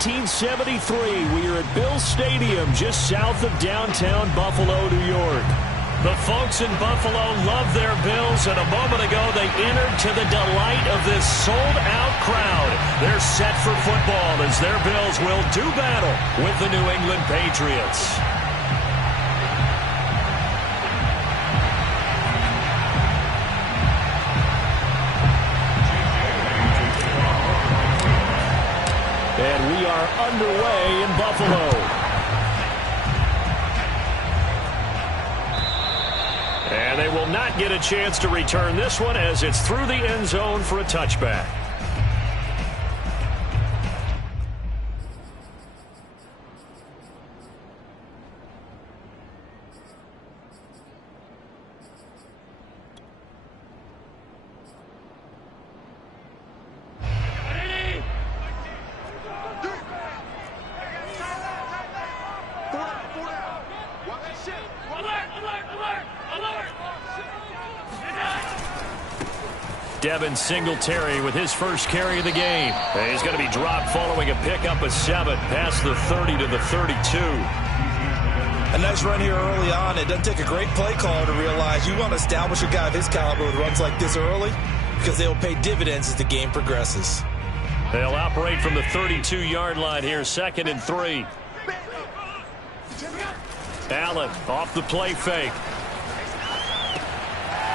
1973. We are at Bill Stadium, just south of downtown Buffalo, New York. The folks in Buffalo love their Bills, and a moment ago they entered to the delight of this sold-out crowd. They're set for football as their Bills will do battle with the New England Patriots. And we are underway in Buffalo. And they will not get a chance to return this one as it's through the end zone for a touchback. Devin Singletary with his first carry of the game. And he's going to be dropped following a pickup of 7 past the 30 to the 32. A nice run here early on. It doesn't take a great play caller to realize you want to establish a guy of his caliber with runs like this early because they will pay dividends as the game progresses. They'll operate from the 32-yard line here, 2nd and 3. Allen off the play fake.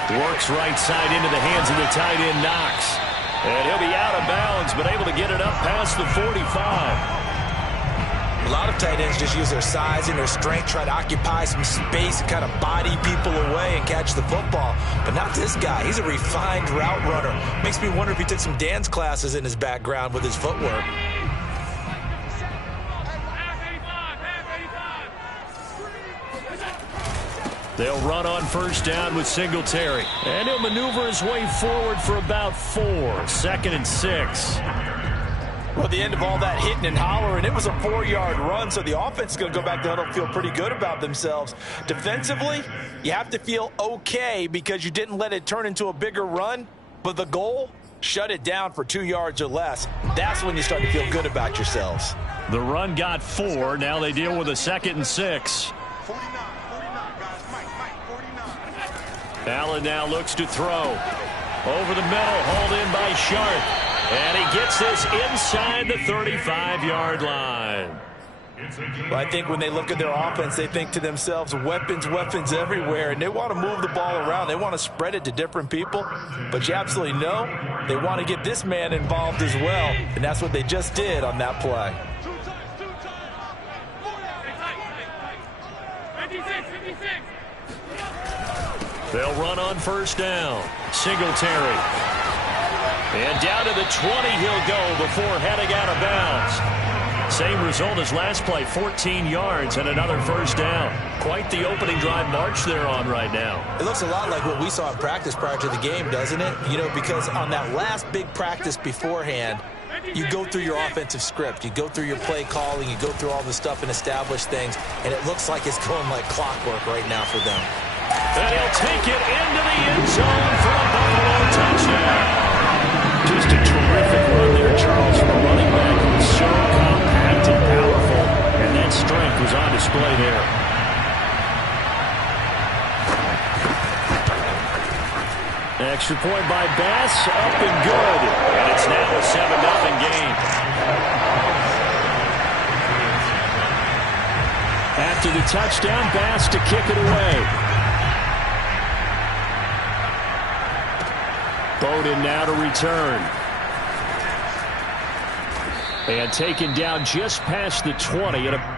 Works right side into the hands of the tight end, Knox. And he'll be out of bounds, but able to get it up past the 45. A lot of tight ends just use their size and their strength, try to occupy some space and kind of body people away and catch the football. But not this guy. He's a refined route runner. Makes me wonder if he took some dance classes in his background with his footwork. They'll run on first down with Singletary. And he'll maneuver his way forward for about 4. 2nd and 6. Well, at the end of all that hitting and hollering, it was a 4-yard run, so the offense is going to go back to huddle and feel pretty good about themselves. Defensively, you have to feel okay because you didn't let it turn into a bigger run, but the goal, shut it down for 2 yards or less. That's when you start to feel good about yourselves. The run got 4. Now they deal with a 2nd and 6. Allen now looks to throw. Over the middle, hauled in by Sharp. And he gets this inside the 35-yard line. Well, I think when they look at their offense, they think to themselves, weapons, weapons everywhere, and they want to move the ball around. They want to spread it to different people, but you absolutely know they want to get this man involved as well, and that's what they just did on that play. They'll run on first down. Singletary. And down to the 20 he'll go before heading out of bounds. Same result as last play, 14 yards and another first down. Quite the opening drive march they're on right now. It looks a lot like what we saw in practice prior to the game, doesn't it? You know, because on that last big practice beforehand, you go through your offensive script. You go through your play calling. You go through all the stuff and establish things. And it looks like it's going like clockwork right now for them. And he'll take it into the end zone for a Buffalo touchdown. Just a terrific run there, Charles, from a running back who was so compact and powerful. And that strength was on display there. Extra point by Bass, up and good. And it's now a 7-0 game. After the touchdown, Bass to kick it away. Bowden now to return. And taken down just past the 20 at a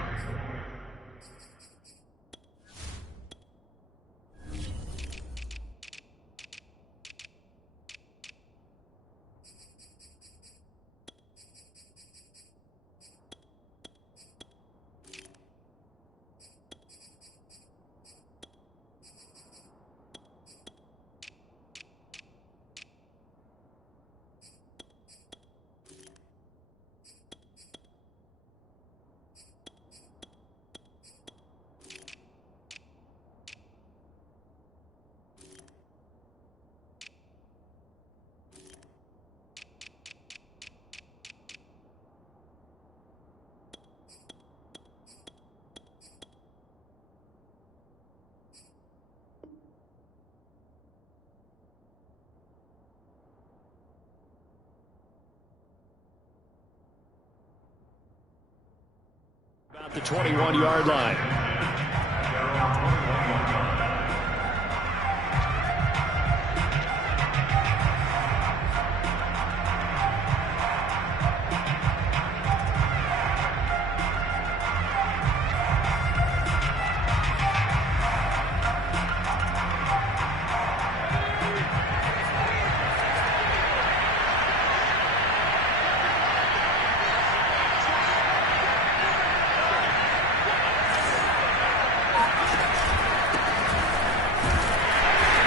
The 21-yard line.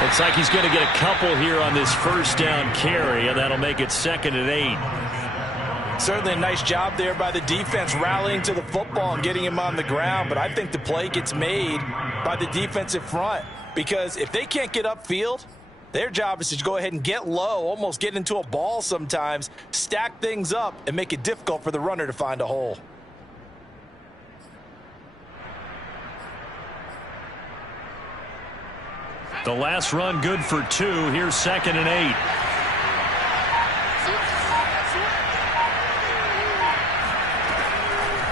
Looks like he's going to get a couple here on this first down carry, and that'll make it 2nd and 8. Certainly a nice job there by the defense rallying to the football and getting him on the ground, but I think the play gets made by the defensive front because if they can't get upfield, their job is to go ahead and get low, almost get into a ball sometimes, stack things up, and make it difficult for the runner to find a hole. The last run good for 2. Here's 2nd and 8.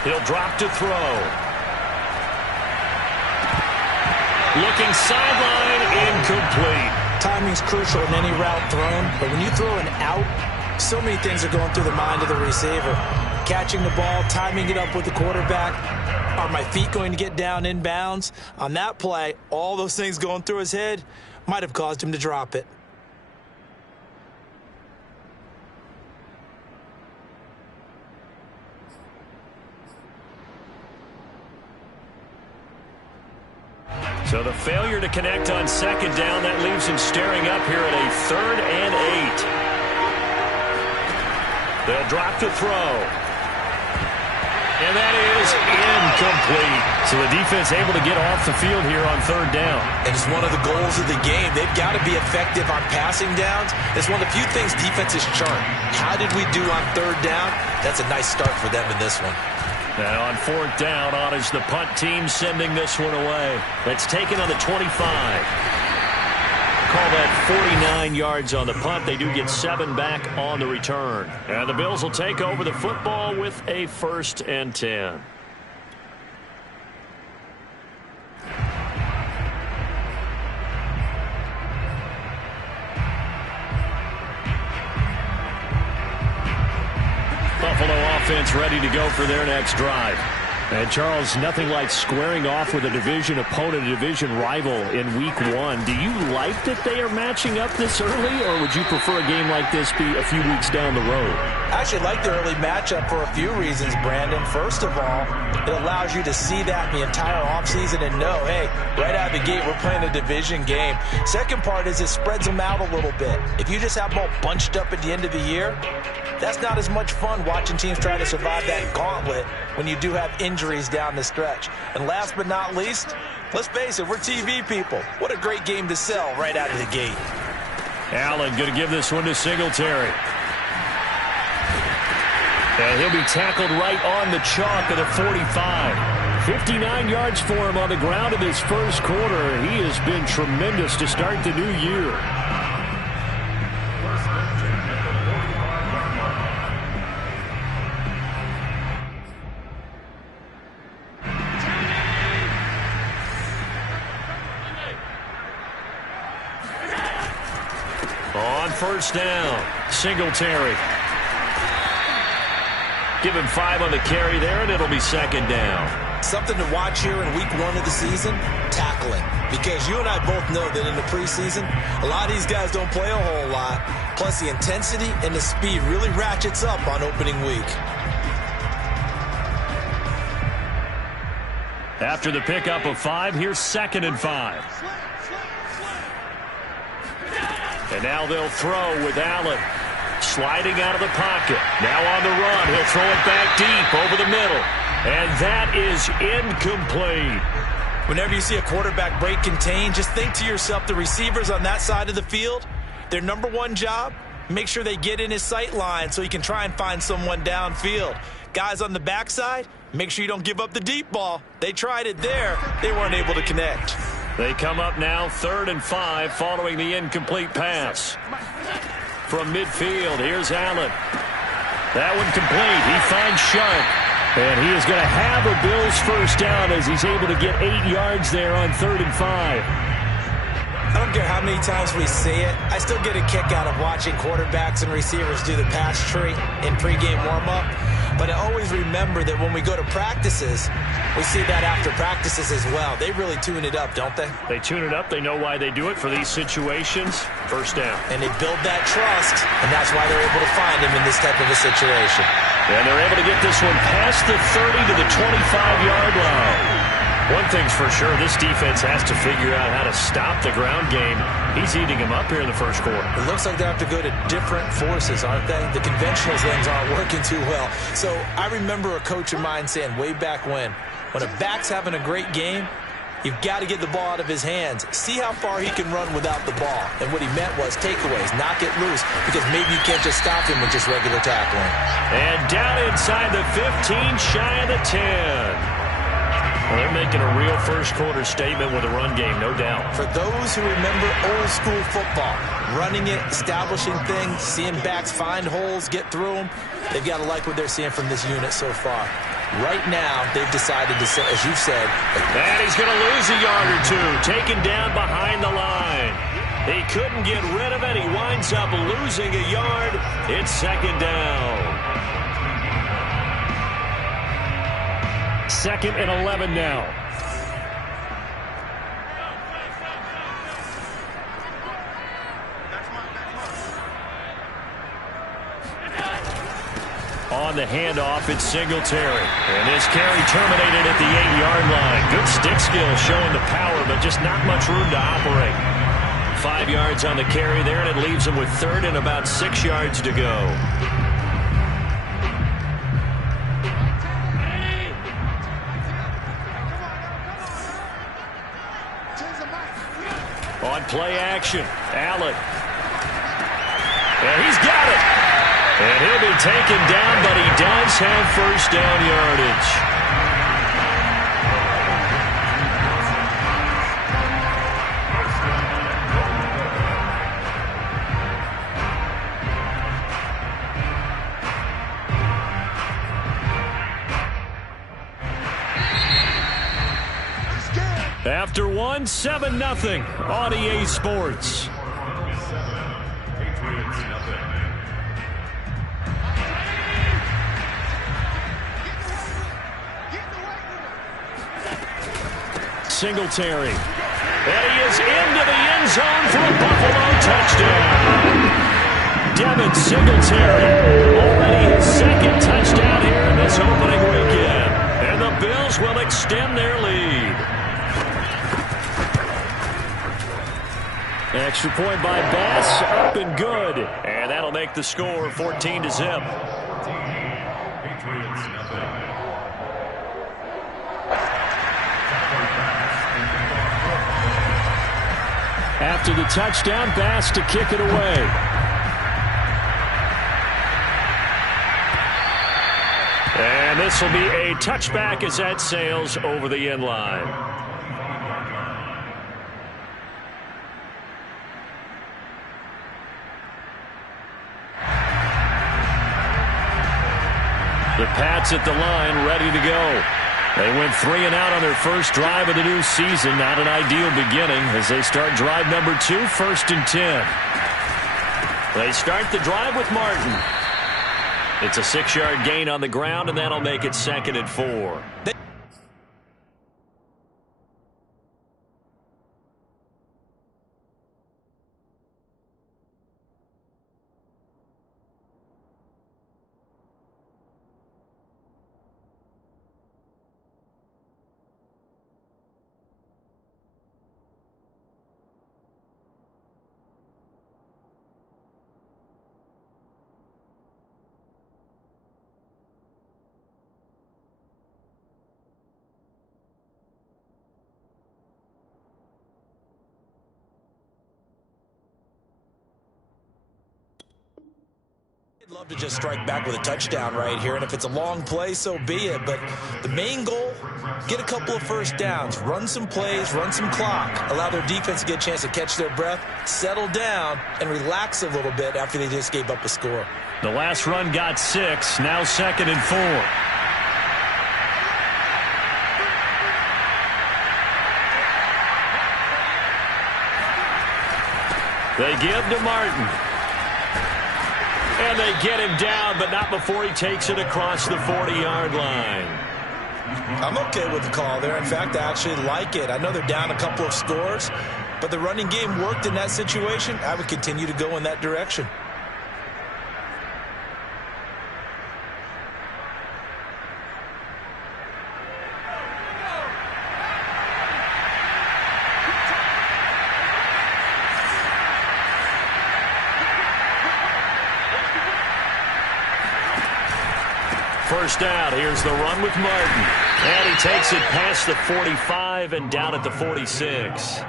He'll drop to throw. Looking sideline, incomplete. Timing's crucial in any route thrown, but when you throw an out, so many things are going through the mind of the receiver. Catching the ball, timing it up with the quarterback. Are my feet going to get down in bounds? On that play, all those things going through his head might have caused him to drop it. So the failure to connect on 2nd down, that leaves him staring up here at a 3rd and 8. They'll drop to throw. And that is incomplete. So the defense able to get off the field here on 3rd down. And it's one of the goals of the game. They've got to be effective on passing downs. It's one of the few things defenses chart. How did we do on 3rd down? That's a nice start for them in this one. Now on 4th down, on is the punt team sending this one away. That's taken on the 25. Call that 49 yards on the punt. They do get 7 back on the return. And the Bills will take over the football with a 1st and 10. Buffalo offense ready to go for their next drive. And, Charles, nothing like squaring off with a division opponent, a division rival in Week 1. Do you like that they are matching up this early, or would you prefer a game like this be a few weeks down the road? I actually like the early matchup for a few reasons, Brandon. First of all, it allows you to see that the entire offseason and know, hey, right out of the gate, we're playing a division game. Second part is it spreads them out a little bit. If you just have them all bunched up at the end of the year, that's not as much fun watching teams try to survive that gauntlet when you do have injuries down the stretch. And last but not least, let's face it, we're TV people. What a great game to sell right out of the gate. Allen going to give this one to Singletary. And he'll be tackled right on the chalk of the 45. 59 yards for him on the ground in this first quarter. He has been tremendous to start the new year. On 1st down, Singletary. Give him 5 on the carry there, and it'll be 2nd down. Something to watch here in Week 1 of the season, tackling. Because you and I both know that in the preseason, a lot of these guys don't play a whole lot. Plus, the intensity and the speed really ratchets up on opening week. After the pickup of 5, here's 2nd and 5. And now they'll throw with Allen. Sliding out of the pocket. Now on the run. He'll throw it back deep over the middle. And that is incomplete. Whenever you see a quarterback break contain, just think to yourself, the receivers on that side of the field, their number one job, make sure they get in his sight line so he can try and find someone downfield. Guys on the backside, make sure you don't give up the deep ball. They tried it there. They weren't able to connect. They come up now 3rd and 5 following the incomplete pass. From midfield, here's Allen. That one complete. He finds Sharp. And he is going to have a Bills first down as he's able to get 8 yards there on 3rd and 5. I don't care how many times we see it. I still get a kick out of watching quarterbacks and receivers do the pass tree in pregame warm-up. But I always remember that when we go to practices, we see that after practices as well. They really tune it up, don't they? They tune it up. They know why they do it for these situations. First down. And they build that trust, and that's why they're able to find him in this type of a situation. And they're able to get this one past the 30 to the 25-yard line. One thing's for sure, this defense has to figure out how to stop the ground game. He's eating them up here in the first quarter. It looks like they have to go to different forces, aren't they? The conventional things aren't working too well. So I remember a coach of mine saying way back when a back's having a great game, you've got to get the ball out of his hands. See how far he can run without the ball. And what he meant was takeaways, knock it loose, because maybe you can't just stop him with just regular tackling. And down inside the 15, shy of the 10. Well, they're making a real first-quarter statement with a run game, no doubt. For those who remember old-school football, running it, establishing things, seeing backs find holes, get through them, they've got to like what they're seeing from this unit so far. Right now, they've decided to say, as you said, and he's going to lose a yard or two, taken down behind the line. He couldn't get rid of it. He winds up losing a yard. It's 2nd down. 2nd and 11 now. On the handoff, it's Singletary. And this carry terminated at the 8-yard line. Good stick skill showing the power, but just not much room to operate. 5 yards on the carry there, and it leaves him with 3rd and about 6 yards to go. On play action, Allen. And he's got it. And he'll be taken down, but he does have first down yardage. After 1, 7-0 on EA Sports. Singletary. And he is into the end zone for a Buffalo touchdown. Devin Singletary, already his 2nd touchdown here in this opening weekend. And the Bills will extend their lead. Extra point by Bass, up and good. And that'll make the score 14-0. After the touchdown, Bass to kick it away. And this will be a touchback as that sails over the end line. The Pats at the line, ready to go. They went 3 and out on their first drive of the new season. Not an ideal beginning as they start drive number 2, 1st and 10. They start the drive with Martin. It's a 6-yard gain on the ground, and that'll make it 2nd and 4. I'd love to just strike back with a touchdown right here, and if it's a long play, so be it. But the main goal, get a couple of first downs, run some plays, run some clock, allow their defense to get a chance to catch their breath, settle down, and relax a little bit after they just gave up a score. The last run got 6, now 2nd and 4. They give to Martin. And they get him down, but not before he takes it across the 40-yard line. I'm okay with the call there. In fact, I actually like it. I know they're down a couple of scores, but the running game worked in that situation. I would continue to go in that direction. First down, here's the run with Martin. And he takes it past the 45 and down at the 46.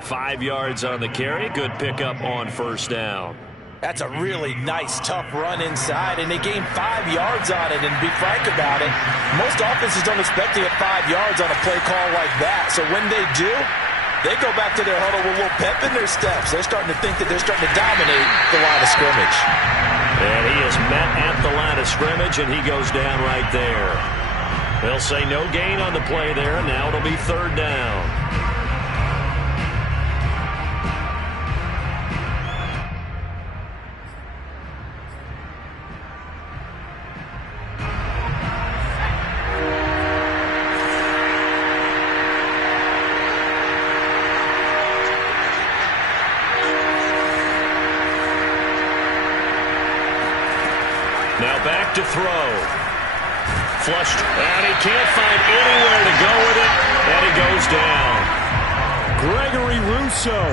5 yards on the carry. Good pickup on first down. That's a really nice, tough run inside, and they gained 5 yards on it. And to be frank about it, most offenses don't expect to get 5 yards on a play call like that. So when they do, they go back to their huddle with a little pep in their steps. They're starting to think that they're starting to dominate the line of scrimmage. And he is met at the line of scrimmage, and he goes down right there. They'll say no gain on the play there, and now it'll be third down. Now back to throw. Flushed, and he can't find anywhere to go with it, and he goes down. Gregory Rousseau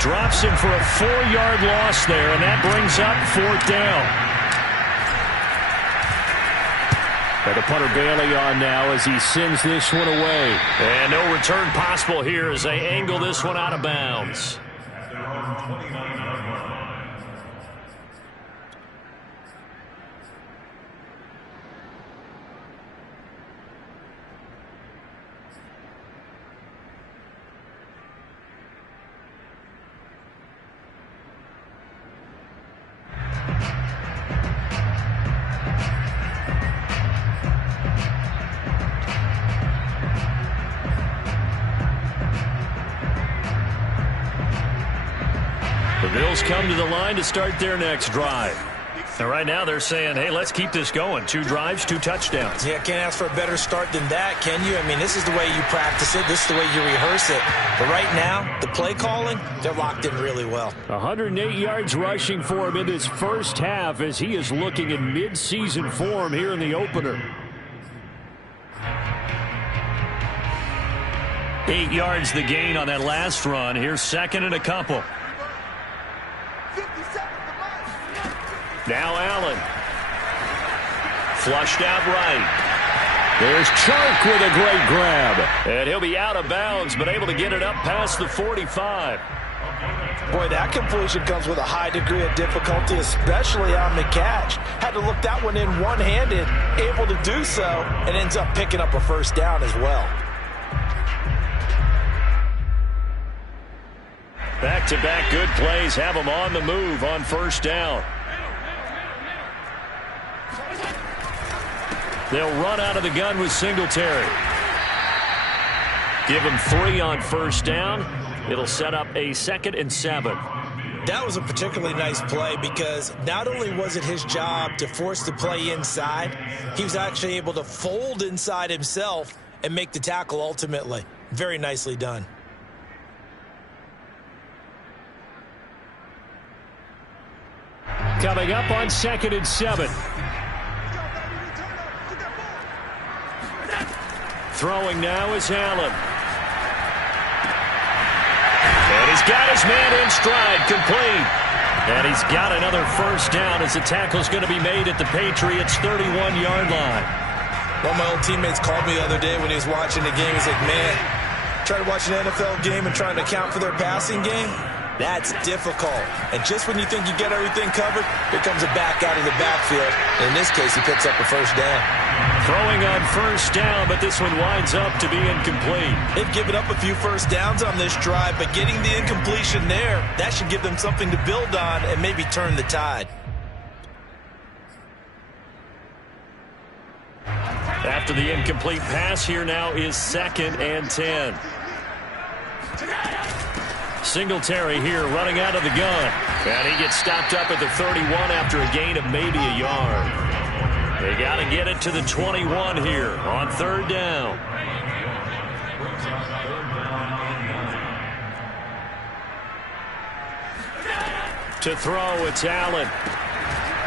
drops him for a 4-yard loss there, and that brings up fourth down. And the punter Bailey on now as he sends this one away. And no return possible here as they angle this one out of bounds. The Bills come to the line to start their next drive. And right now they're saying, hey, let's keep this going. 2 drives, 2 touchdowns. Yeah, can't ask for a better start than that, can you? I mean, this is the way you practice it. This is the way you rehearse it. But right now, the play calling, they're locked in really well. 108 yards rushing for him in this first half as he is looking in mid-season form here in the opener. 8 yards the gain on that last run. Here's second and a couple. Now Allen. Flushed out right. There's Chark with a great grab. And he'll be out of bounds, but able to get it up past the 45. Boy, that completion comes with a high degree of difficulty, especially on the catch. Had to look that one in one-handed, able to do so, and ends up picking up a first down as well. Back-to-back good plays have them on the move on first down. They'll run out of the gun with Singletary. Give him 3 on first down. It'll set up a 2nd and 7. That was a particularly nice play because not only was it his job to force the play inside, he was actually able to fold inside himself and make the tackle ultimately. Very nicely done. Coming up on 2nd and 7. Throwing now is Allen. And he's got his man in stride, complete. And he's got another first down as the tackle's going to be made at the Patriots' 31-yard line. One of my old teammates called me the other day when he was watching the game. He's like, man, trying to watch an NFL game and trying to account for their passing game? That's difficult. And just when you think you get everything covered, here comes a back out of the backfield. And in this case, he picks up a first down. Throwing on first down, but this one winds up to be incomplete. They've given up a few first downs on this drive, but getting the incompletion there, that should give them something to build on and maybe turn the tide. After the incomplete pass, here now is 2nd and 10. Singletary here running out of the gun. And he gets stopped up at the 31 after a gain of maybe a yard. They got to get it to the 21 here on 3rd down. To throw, it's Allen.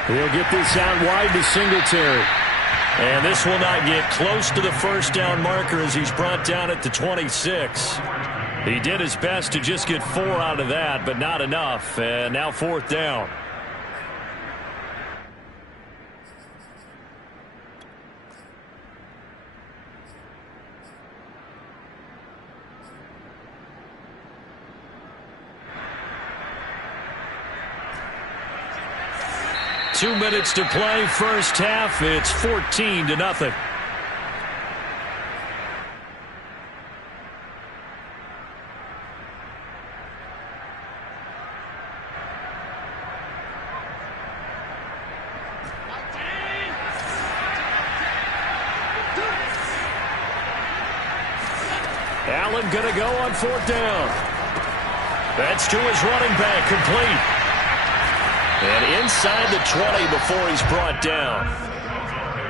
He'll get this out wide to Singletary. And this will not get close to the first down marker as he's brought down at the 26. He did his best to just get 4 out of that, but not enough. And now 4th down. Two minutes to play, first half. It's 14-0. Allen going to go on 4th down. That's to his running back, complete. And inside the 20 before he's brought down.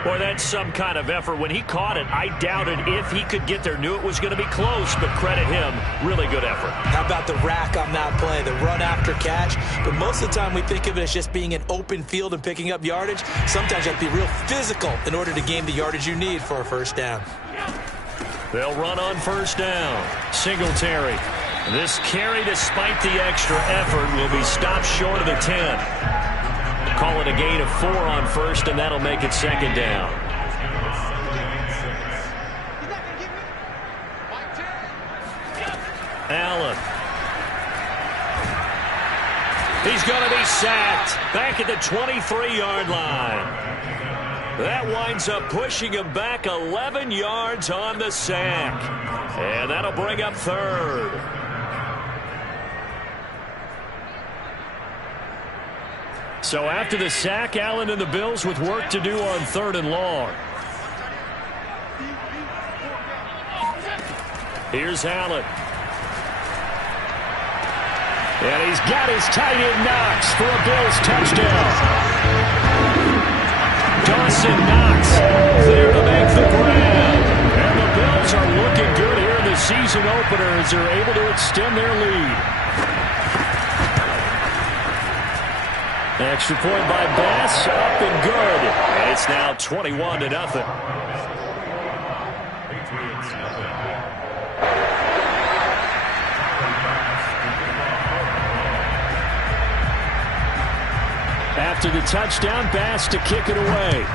Boy, that's some kind of effort. When he caught it, I doubted if he could get there. Knew it was going to be close, but credit him. Really good effort. How about the rack on that play, the run after catch? But most of the time we think of it as just being an open field and picking up yardage. Sometimes you have to be real physical in order to gain the yardage you need for a first down. They'll run on 1st down. Singletary. This carry, despite the extra effort, will be stopped short of the 10. Call it a gain of 4 on 1st, and that'll make it 2nd down. Allen. He's going to be sacked back at the 23-yard line. That winds up pushing him back 11 yards on the sack. And that'll bring up 3rd. So after the sack, Allen and the Bills with work to do on 3rd and long. Here's Allen. And he's got his tight end Knox for a Bills touchdown. Dawson Knox there to make the grab. And the Bills are looking good here in the season opener as they're able to extend their lead. Extra point by Bass, up and good. And it's now 21-0. After the touchdown, Bass to kick it away.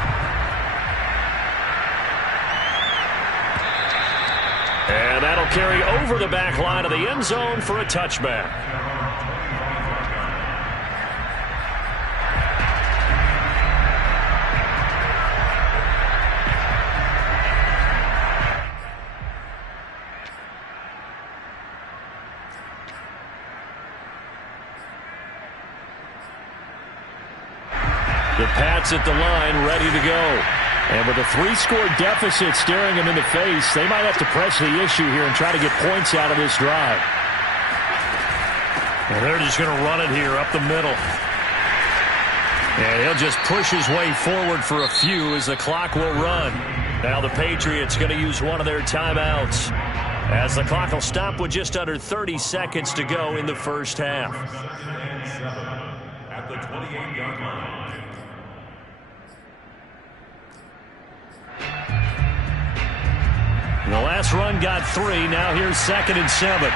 And that'll carry over the back line of the end zone for a touchback. The Pats at the line, ready to go. And with a 3-score deficit staring them in the face, they might have to press the issue here and try to get points out of this drive. And they're just going to run it here up the middle. And he'll just push his way forward for a few as the clock will run. Now the Patriots going to use one of their timeouts as the clock will stop with just under 30 seconds to go in the first half. At the 28-yard line. The last run got 3. Now here's 2nd and 7.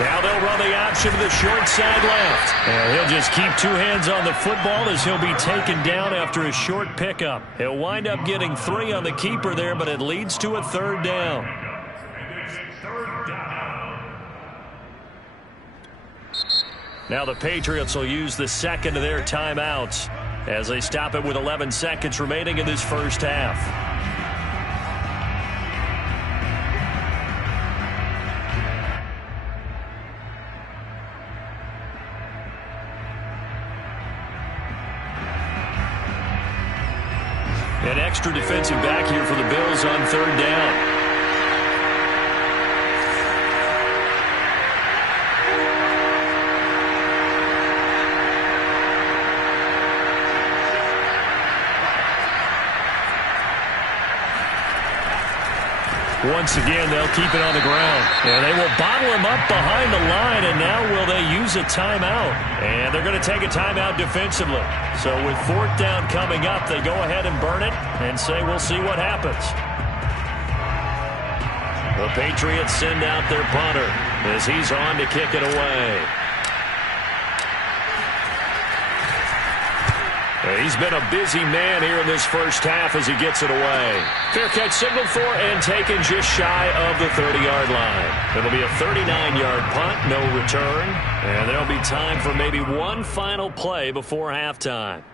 Now they'll run the option to the short side left. And he'll just keep 2 hands on the football as he'll be taken down after a short pickup. He'll wind up getting 3 on the keeper there, but it leads to a 3rd down. Now the Patriots will use the second of their timeouts as they stop it with 11 seconds remaining in this first half. An extra defensive back here for the Bills on third down. Once again, they'll keep it on the ground. And they will bottle him up behind the line, and now will they use a timeout? And they're going to take a timeout defensively. So with fourth down coming up, they go ahead and burn it and say we'll see what happens. The Patriots send out their punter as he's on to kick it away. He's been a busy man here in this first half as he gets it away. Fair catch signaled for and taken just shy of the 30-yard line. It'll be a 39-yard punt, no return. And there'll be time for maybe one final play before halftime.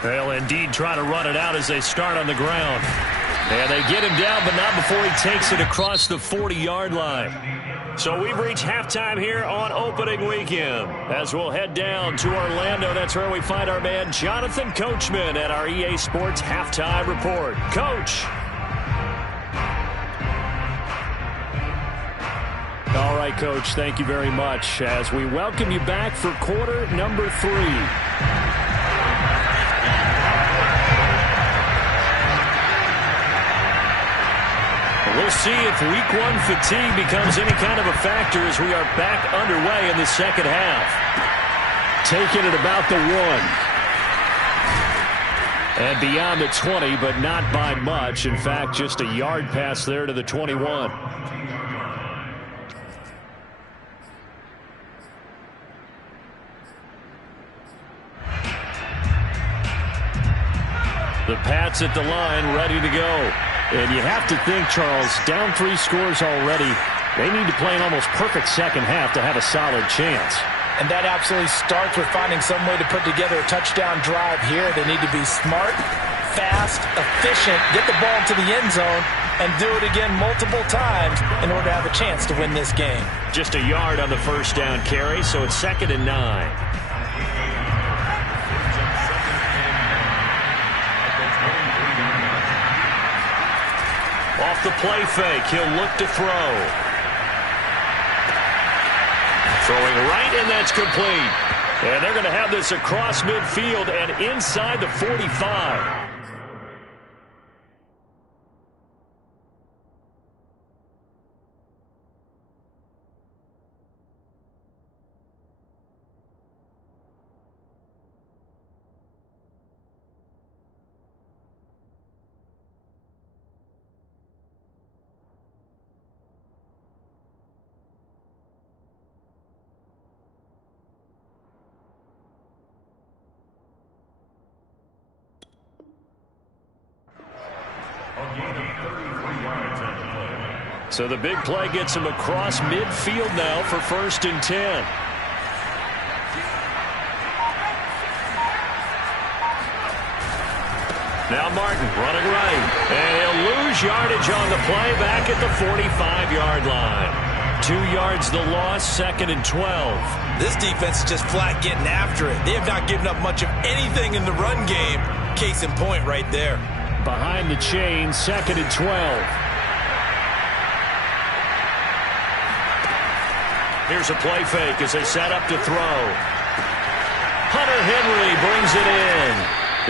They'll indeed try to run it out as they start on the ground. And they get him down, but not before he takes it across the 40-yard line. So we've reached halftime here on opening weekend. As we'll head down to Orlando, that's where we find our man Jonathan Coachman at our EA Sports Halftime Report. Coach. All right, Coach, thank you very much as we welcome you back for quarter number 3. We'll see if week 1 fatigue becomes any kind of a factor as we are back underway in the second half. Taking it about the 1. And beyond the 20, but not by much. In fact, just a yard pass there to the 21. The Pats at the line, ready to go. And you have to think, Charles, down 3 scores already. They need to play an almost perfect second half to have a solid chance. And that absolutely starts with finding some way to put together a touchdown drive here. They need to be smart, fast, efficient, get the ball to the end zone, and do it again multiple times in order to have a chance to win this game. Just a yard on the first down carry, so it's 2nd and 9. Off the play fake, he'll look to throw. Throwing right, and that's complete. And they're going to have this across midfield and inside the 45. So the big play gets him across midfield now for 1st and 10. Now Martin running right. And he'll lose yardage on the play back at the 45-yard line. 2 yards the loss, 2nd and 12. This defense is just flat getting after it. They have not given up much of anything in the run game. Case in point right there. Behind the chain, 2nd and 12. Here's a play fake as they set up to throw. Hunter Henry brings it in.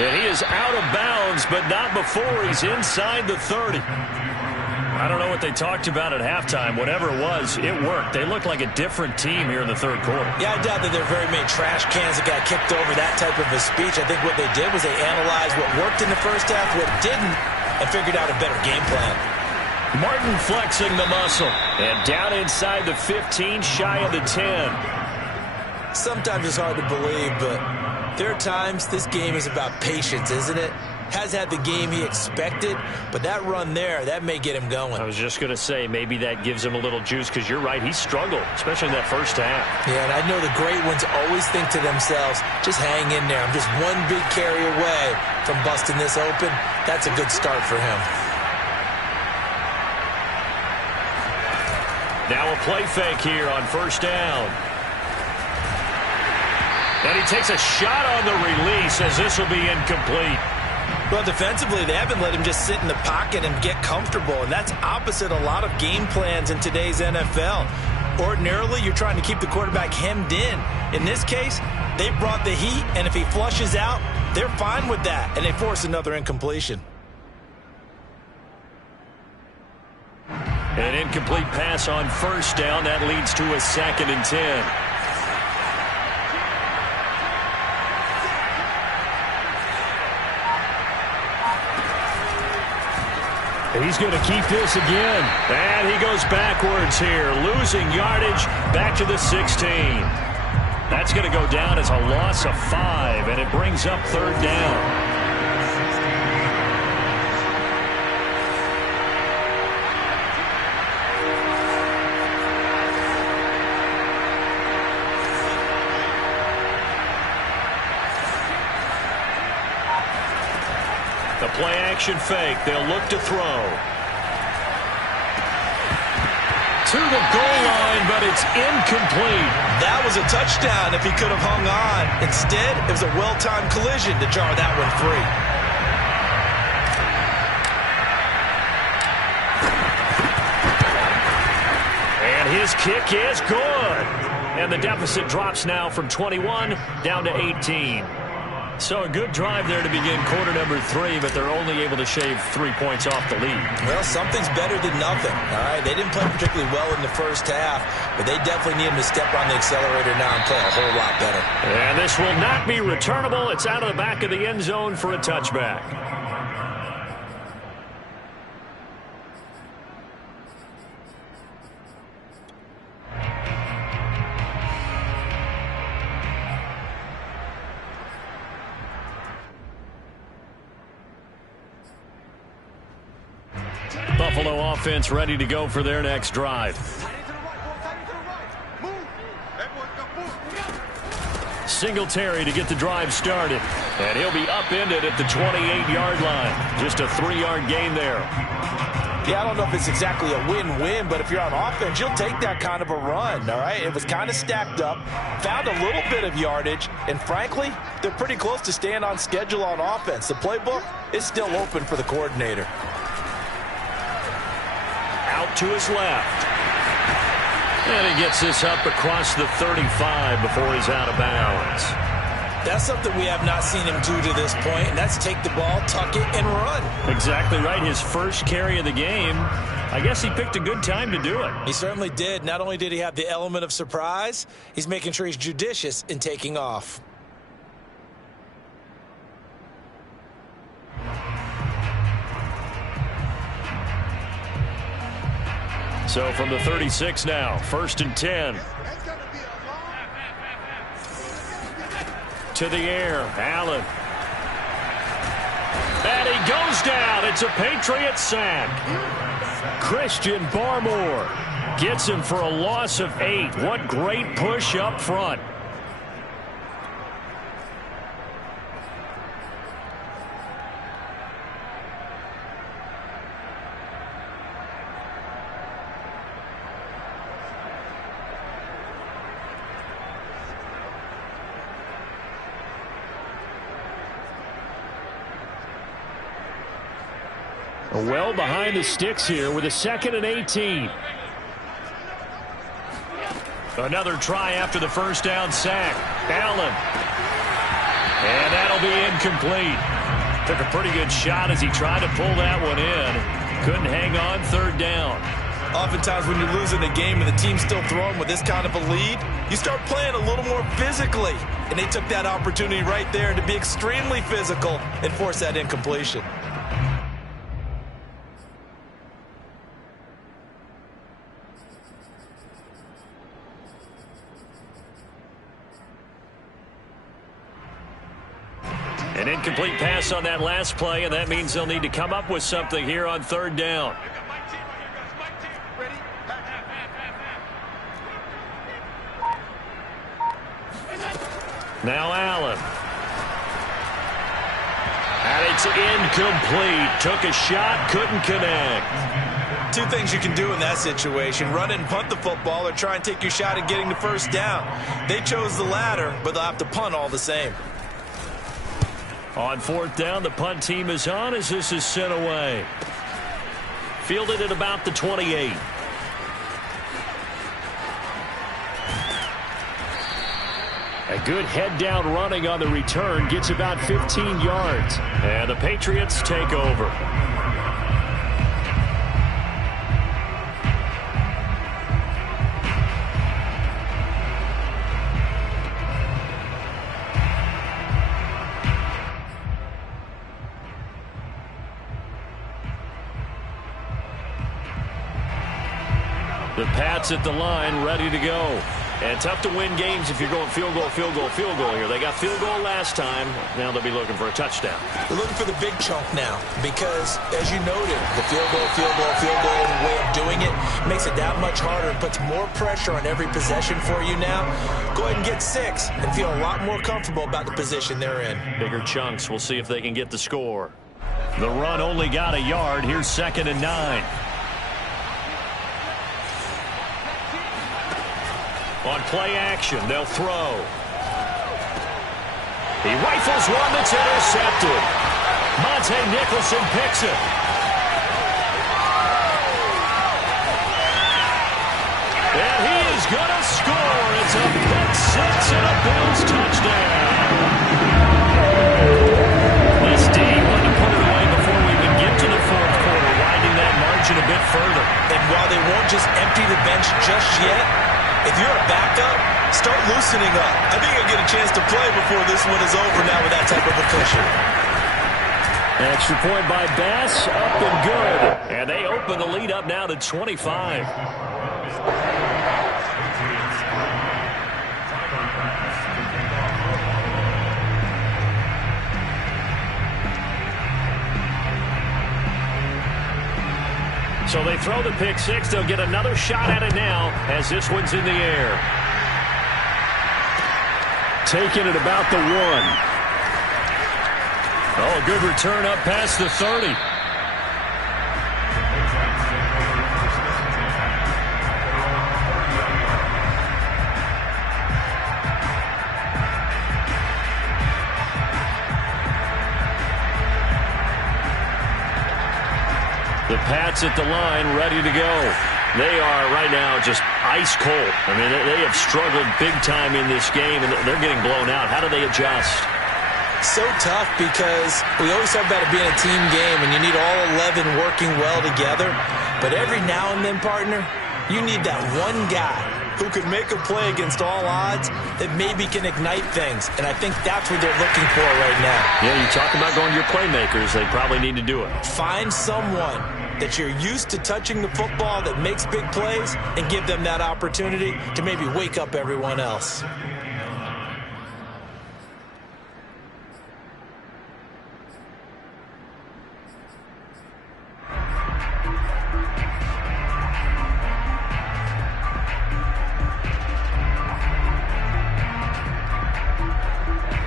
And he is out of bounds, but not before he's inside the 30. I don't know what they talked about at halftime. Whatever it was, it worked. They looked like a different team here in the 3rd quarter. Yeah, I doubt that there are very many trash cans that got kicked over that type of a speech. I think what they did was they analyzed what worked in the first half, what didn't, and figured out a better game plan. Martin flexing the muscle. And down inside the 15, shy of the 10. Sometimes it's hard to believe, but there are times this game is about patience, isn't it? has had the game he expected, but that run there, that may get him going. I was just going to say, maybe that gives him a little juice, because you're right, he struggled, especially in that first half. Yeah, and I know the great ones always think to themselves, just hang in there. I'm just one big carry away from busting this open. That's a good start for him. Now a play fake here on first down. And he takes a shot on the release, as this will be incomplete. Well, defensively, they haven't let him just sit in the pocket and get comfortable, and that's opposite a lot of game plans in today's NFL. Ordinarily, you're trying to keep the quarterback hemmed in. In this case, they brought the heat, and if he flushes out, they're fine with that, and they force another incompletion. An incomplete pass on first down. That leads to a 2nd and 10. He's going to keep this again. And he goes backwards here, losing yardage back to the 16. That's going to go down as a loss of 5, and it brings up 3rd down. The play-action fake. They'll look to throw. To the goal line, but it's incomplete. That was a touchdown if he could have hung on. Instead, it was a well-timed collision to jar that one free. And his kick is good. And the deficit drops now from 21 down to 18. So a good drive there to begin quarter number 3, but they're only able to shave 3 points off the lead. Well, something's better than nothing, all right? They didn't play particularly well in the first half, but they definitely need him to step on the accelerator now and play a whole lot better. And this will not be returnable. It's out of the back of the end zone for a touchback. Buffalo offense ready to go for their next drive. Singletary to get the drive started. And he'll be upended at the 28-yard line. Just a 3-yard gain there. Yeah, I don't know if it's exactly a win-win, but if you're on offense, you'll take that kind of a run, all right? It was kind of stacked up, found a little bit of yardage, and frankly, they're pretty close to staying on schedule on offense. The playbook is still open for the coordinator. Out to his left. And he gets this up across the 35 before he's out of bounds. That's something we have not seen him do to this point, and that's take the ball, tuck it, and run. Exactly right. His first carry of the game. I guess he picked a good time to do it. He certainly did. Not only did he have the element of surprise, he's making sure he's judicious in taking off. So from the 36 now, 1st and 10. To the air, Allen. And he goes down. It's a Patriot sack. Christian Barmore gets him for a loss of 8. What great push up front. Well behind the sticks here with a 2nd and 18. Another try after the first down sack. Allen. And that'll be incomplete. Took a pretty good shot as he tried to pull that one in. Couldn't hang on, 3rd down. Oftentimes when you're losing a game and the team's still throwing with this kind of a lead, you start playing a little more physically. And they took that opportunity right there to be extremely physical and force that incompletion. An incomplete pass on that last play, and that means they'll need to come up with something here on third down. Now Allen. And it's incomplete. Took a shot, couldn't connect. Two things you can do in that situation: run and punt the football, or try and take your shot at getting the first down. They chose the latter, but they'll have to punt all the same. On fourth down, the punt team is on as this is sent away. Fielded at about the 28. A good head-down running on the return. Gets about 15 yards. And the Patriots take over. The Pats at the line, ready to go. And tough to win games if you're going field goal, field goal, field goal here. They got field goal last time. Now they'll be looking for a touchdown. They're looking for the big chunk now because, as you noted, the field goal way of doing it makes it that much harder and puts more pressure on every possession for you now. Go ahead and get 6 and feel a lot more comfortable about the position they're in. Bigger chunks. We'll see if they can get the score. The run only got a yard. Here's 2nd and 9. On play action, they'll throw. He rifles one that's intercepted. Monte Nicholson picks it. And he is going to score. It's a pick 6 and a Bills touchdown. This D wanted to put it away before we even get to the fourth quarter, widening that margin a bit further. And while they won't just empty the bench just yet, if you're a backup, start loosening up. I think you'll get a chance to play before this one is over now with that type of a cushion. Extra point by Bass, up and good. And they open the lead up now to 25. So they throw the pick 6. They'll get another shot at it now as this one's in the air. Taking it about the 1. Oh, a good return up past the 30. The Pats at the line, ready to go. They are right now just ice cold. I mean, they have struggled big time in this game, and they're getting blown out. How do they adjust? So tough because we always talk about it being a team game, and you need all 11 working well together. But every now and then, partner, you need that one guy who can make a play against all odds that maybe can ignite things. And I think that's what they're looking for right now. Yeah, you talk about going to your playmakers. They probably need to do it. Find someone that you're used to touching the football that makes big plays and give them that opportunity to maybe wake up everyone else.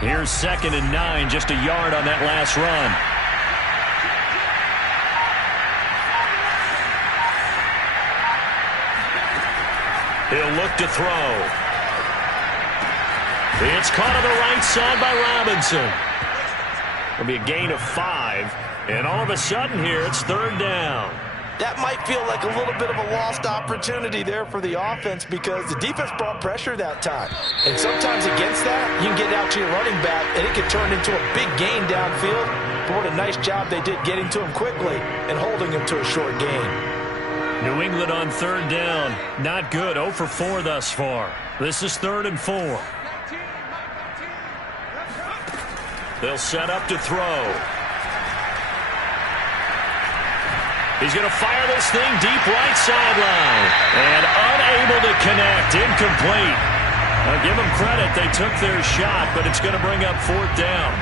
Here's 2nd and 9, just a yard on that last run. He'll look to throw. It's caught on the right side by Robinson. It'll be a gain of 5, and all of a sudden here it's 3rd down. That might feel like a little bit of a lost opportunity there for the offense because the defense brought pressure that time. And sometimes against that, you can get out to your running back, and it can turn into a big gain downfield. But what a nice job they did getting to him quickly and holding him to a short gain. New England on 3rd down. Not good. 0 for 4 thus far. This is 3rd and 4. They'll set up to throw. He's going to fire this thing deep right sideline. And unable to connect. Incomplete. Now give them credit. They took their shot, but it's going to bring up 4th down.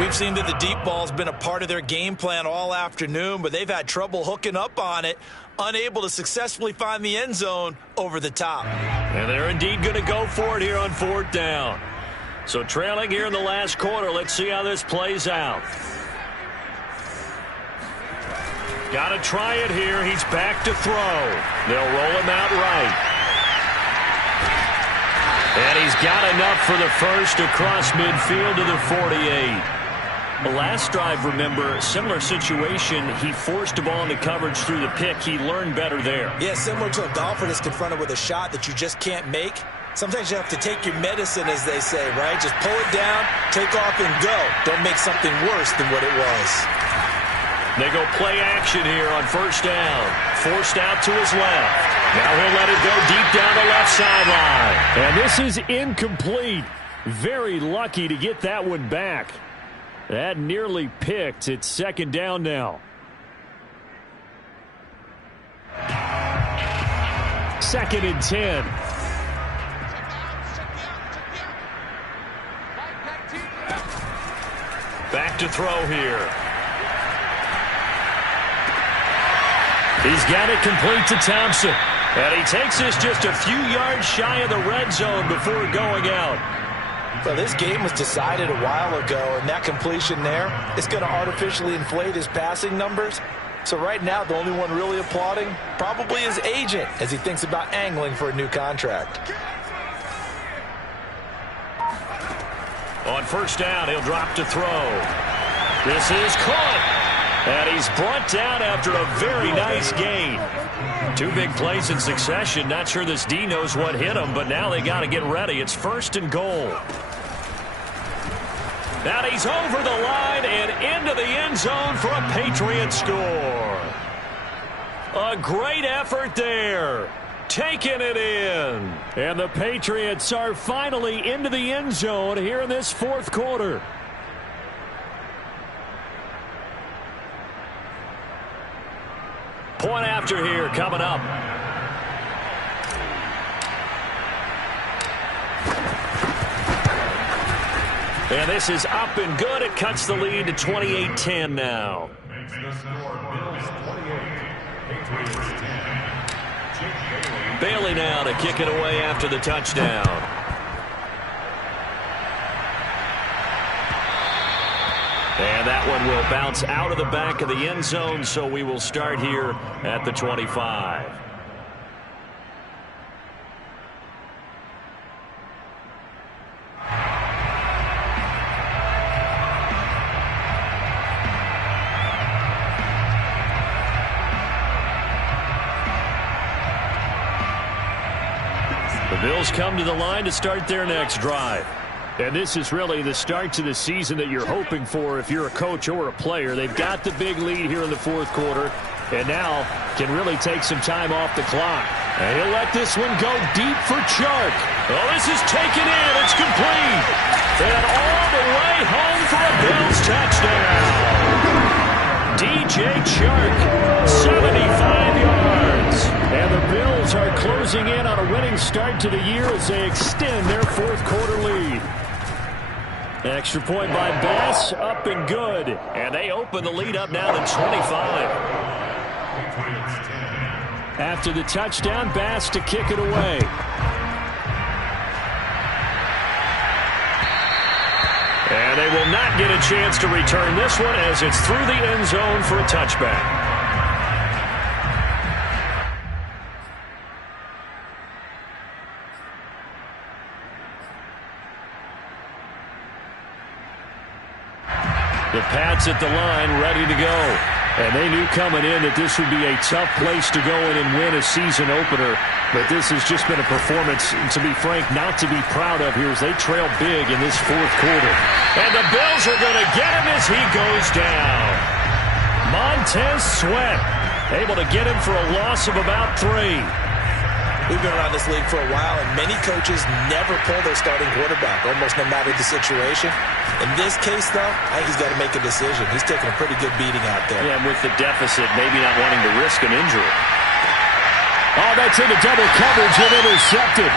We've seen that the deep ball's been a part of their game plan all afternoon, but they've had trouble hooking up on it, unable to successfully find the end zone over the top. And they're indeed going to go for it here on 4th down. So trailing here in the last quarter, let's see how this plays out. Got to try it here. He's back to throw. They'll roll him out right. And he's got enough for the first across midfield to the 48. The last drive, remember, similar situation. He forced a ball into coverage through the pick. He learned better there. Yeah, similar to a golfer that's confronted with a shot that you just can't make. Sometimes you have to take your medicine, as they say, right? Just pull it down, take off, and go. Don't make something worse than what it was. They go play action here on 1st down. Forced out to his left. Now he'll let it go deep down the left sideline. And this is incomplete. Very lucky to get that one back. That nearly picked. It's 2nd down now. 2nd and 10. Back to throw here. He's got it complete to Thompson. And he takes this just a few yards shy of the red zone before going out. So this game was decided a while ago, and that completion there is going to artificially inflate his passing numbers. So right now, the only one really applauding probably his agent as he thinks about angling for a new contract. On 1st down, he'll drop to throw. This is caught. And he's brought down after a very nice gain. 2 big plays in succession. Not sure this D knows what hit him, but now they got to get ready. It's 1st and goal. Now he's over the line and into the end zone for a Patriot score. A great effort there. Taking it in. And the Patriots are finally into the end zone here in this 4th quarter. Point after here coming up. And this is up and good. It cuts the lead to 28-10 now. Bailey now to kick it away after the touchdown. And that one will bounce out of the back of the end zone, so we will start here at the 25. The Bills come to the line to start their next drive. And this is really the start to the season that you're hoping for if you're a coach or a player. They've got the big lead here in the 4th quarter and now can really take some time off the clock. And he'll let this one go deep for Chark. Oh, this is taken in. It's complete. And all the way home for a Bills touchdown. DJ Chark, 75 yards. And the Bills are closing in on a winning start to the year as they extend their 4th quarter lead. Extra point by Bass, up and good. And they open the lead up now to 25. After the touchdown, Bass to kick it away. And they will not get a chance to return this one as it's through the end zone for a touchback. The Pats at the line, ready to go. And they knew coming in that this would be a tough place to go in and win a season opener. But this has just been a performance, to be frank, not to be proud of here as they trail big in this 4th quarter. And the Bills are going to get him as he goes down. Montez Sweat able to get him for a loss of about 3. We've been around this league for a while, and many coaches never pull their starting quarterback, almost no matter the situation. In this case, though, I think he's got to make a decision. He's taking a pretty good beating out there. Yeah, and with the deficit, maybe not wanting to risk an injury. Oh, that's into double coverage and intercepted.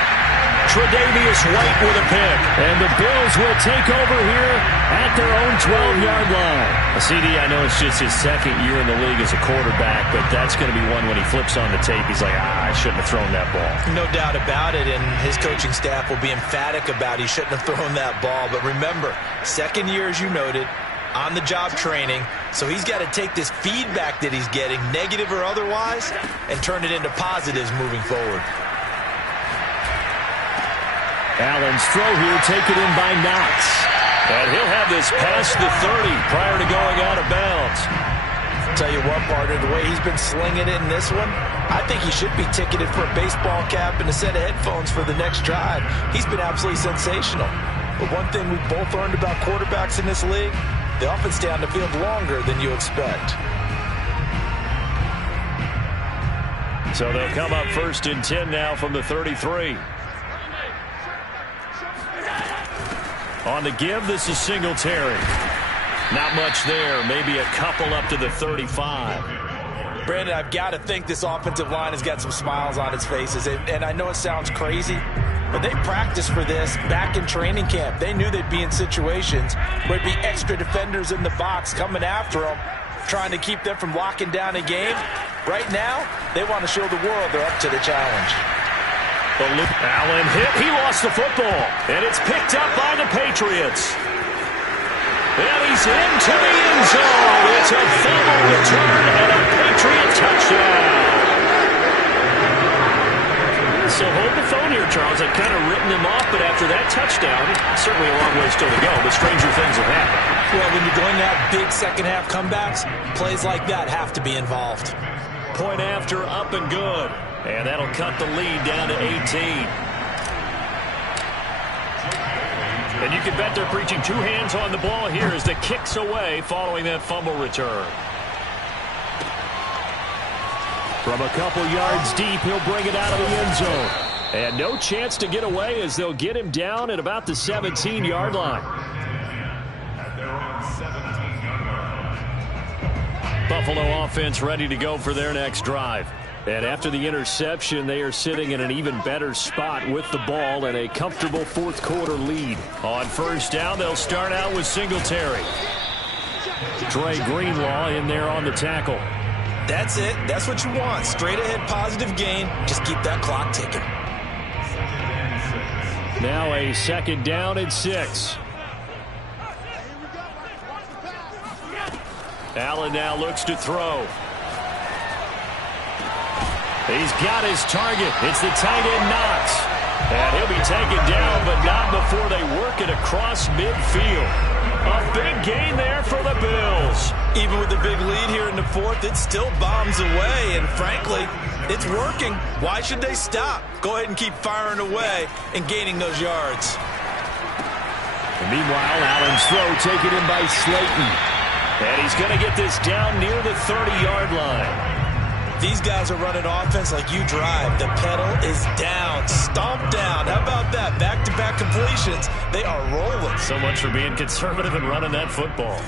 Tre'Davious White with a pick. And the Bills will take over here at their own 12-yard line. CD, I know it's just his second year in the league as a quarterback, but that's going to be one when he flips on the tape. He's like, I shouldn't have thrown that ball. No doubt about it, and his coaching staff will be emphatic about he shouldn't have thrown that ball. But remember, second year, as you noted, on-the-job training, so he's got to take this feedback that he's getting, negative or otherwise, and turn it into positives moving forward. Allen's throw here taken in by Knox. And he'll have this past the 30 prior to going out of bounds. Tell you what, partner, the way he's been slinging it in this one, I think he should be ticketed for a baseball cap and a set of headphones for the next drive. He's been absolutely sensational. But one thing we've both learned about quarterbacks in this league, they often stay on the field longer than you expect. So they'll come up 1st and 10 now from the 33. On the give, this is Singletary. Not much there, maybe a couple up to the 35. Brandon, I've got to think this offensive line has got some smiles on its faces. And I know it sounds crazy, but they practiced for this back in training camp. They knew they'd be in situations where there'd be extra defenders in the box coming after them, trying to keep them from locking down a game. Right now, they want to show the world they're up to the challenge. Allen hit. He lost the football. And it's picked up by the Patriots. And he's into the end zone. It's a fumble return and a Patriot touchdown. So hold the phone here, Charles. I've kind of written him off, but after that touchdown, certainly a long way still to go, but stranger things have happened. Well, when you're going to have big second-half comebacks, plays like that have to be involved. Point after, up and good. And that'll cut the lead down to 18. And you can bet they're preaching two hands on the ball here as the kick's away following that fumble return. From a couple yards deep, he'll bring it out of the end zone. And no chance to get away as they'll get him down at about the 17-yard line. Buffalo offense ready to go for their next drive. And after the interception, they are sitting in an even better spot with the ball and a comfortable fourth-quarter lead. On first down, they'll start out with Singletary. Dre Greenlaw in there on the tackle. That's it. That's what you want. Straight ahead positive gain. Just keep that clock ticking. Now a second down and 6. Allen now looks to throw. He's got his target. It's the tight end Knox. And he'll be taken down, but not before they work it across midfield. A big gain there for the Bills. Even with the big lead here in the fourth, it still bombs away. And frankly, it's working. Why should they stop? Go ahead and keep firing away and gaining those yards. And meanwhile, Allen's throw taken in by Slayton. And he's going to get this down near the 30-yard line. These guys are running offense like you drive. The pedal is down, stomped down. How about that? Back-to-back completions. They are rolling. So much for being conservative and running that football.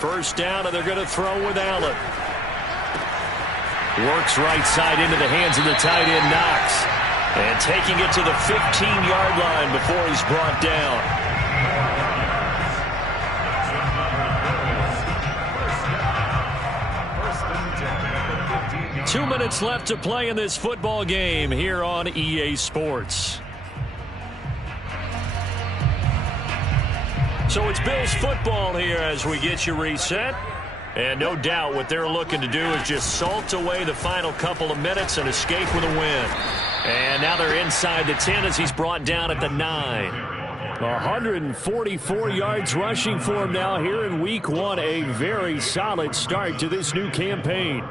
First down, and they're going to throw with Allen. Works right side into the hands of the tight end Knox. And taking it to the 15-yard line before he's brought down. 2 minutes left to play in this football game here on EA Sports. So it's Bills football here as we get you reset. And no doubt what they're looking to do is just salt away the final couple of minutes and escape with a win. And now they're inside the 10 as he's brought down at the 9. 144 yards rushing for him now here in Week 1. A very solid start to this new campaign.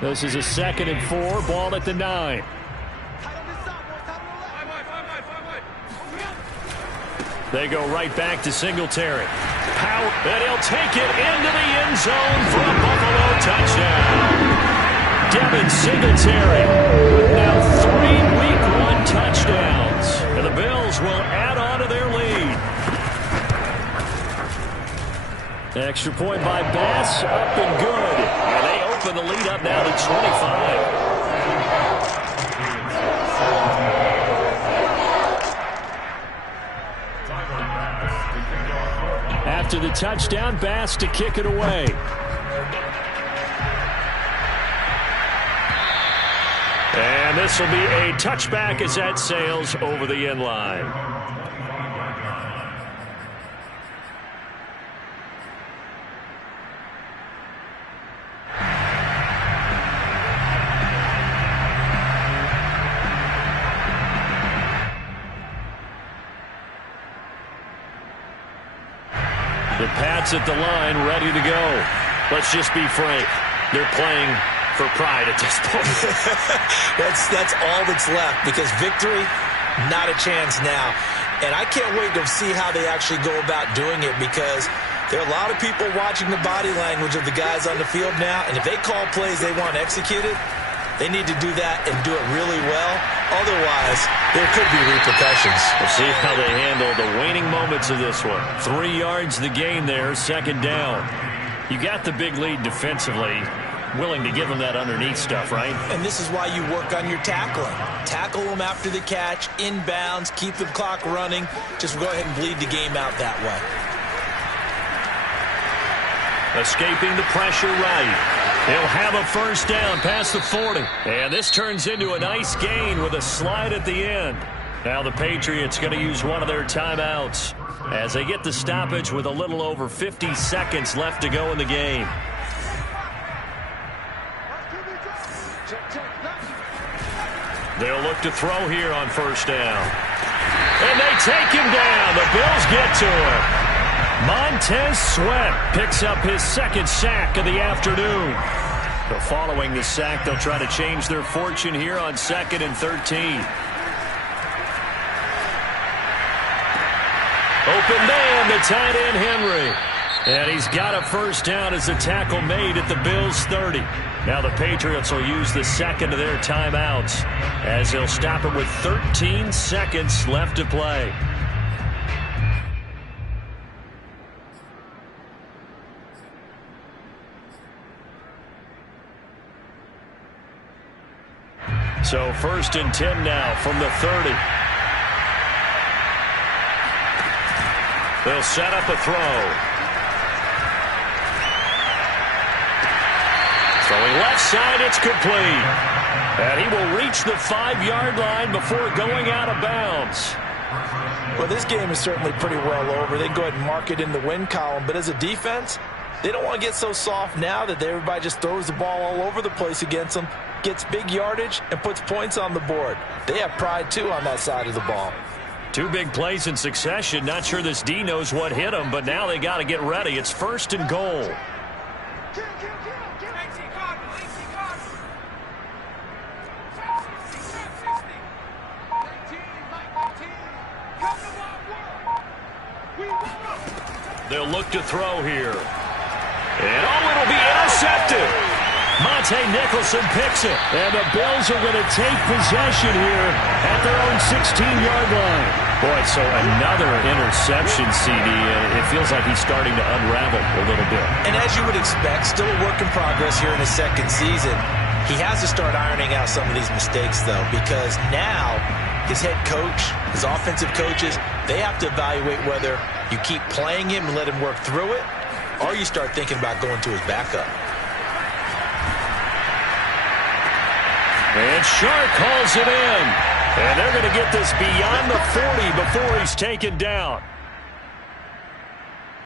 This is a 2nd and 4, ball at the 9. They go right back to Singletary. Power, and he'll take it into the end zone for a Buffalo touchdown. Devin Singletary with now 3 Week 1 touchdowns. And the Bills will add on to their lead. Extra point by Bass, up and good. And they open the lead up now to 25. After the touchdown, Bass to kick it away. And this will be a touchback as that sails over the end line. The Pats at the line, ready to go. Let's just be frank. They're playing for pride at this point. that's all that's left, because victory, not a chance now. And I can't wait to see how they actually go about doing it, because there are a lot of people watching the body language of the guys on the field now, and if they call plays they want executed, they need to do that and do it really well. Otherwise, there could be repercussions. We'll see how they handle the waning moments of this one. 3 yards the gain there, second down. You got the big lead defensively. Willing to give them that underneath stuff, right? And this is why you work on your tackling. Tackle them after the catch, inbounds, keep the clock running. Just go ahead and bleed the game out that way. Escaping the pressure right. He'll have a first down past the 40. And this turns into a nice gain with a slide at the end. Now the Patriots going to use one of their timeouts as they get the stoppage with a little over 50 seconds left to go in the game. They'll look to throw here on first down. And they take him down. The Bills get to him. Montez Sweat picks up his second sack of the afternoon. But following the sack, they'll try to change their fortune here on 2nd and 13. Open man to tight end Henry. And he's got a first down as the tackle made at the Bills' 30. Now the Patriots will use the second of their timeouts as they'll stop it with 13 seconds left to play. So 1st and 10 now from the 30. They'll set up a throw. Throwing left side, it's complete. And he will reach the 5-yard line before going out of bounds. Well, this game is certainly pretty well over. They can go ahead and mark it in the win column. But as a defense, they don't want to get so soft now that everybody just throws the ball all over the place against them, gets big yardage, and puts points on the board. They have pride, too, on that side of the ball. 2 big plays in succession. Not sure this D knows what hit him, but now they got to get ready. It's 1st and goal. They'll look to throw here. And it'll be intercepted. Monte Nicholson picks it. And the Bills are going to take possession here at their own 16-yard line. Boy, so another interception, CD, and it feels like he's starting to unravel a little bit. And as you would expect, still a work in progress here in his second season. He has to start ironing out some of these mistakes, though, because now his head coach, his offensive coaches, they have to evaluate whether you keep playing him and let him work through it, or you start thinking about going to his backup. And Shark calls it in. And they're going to get this beyond the 40 before he's taken down.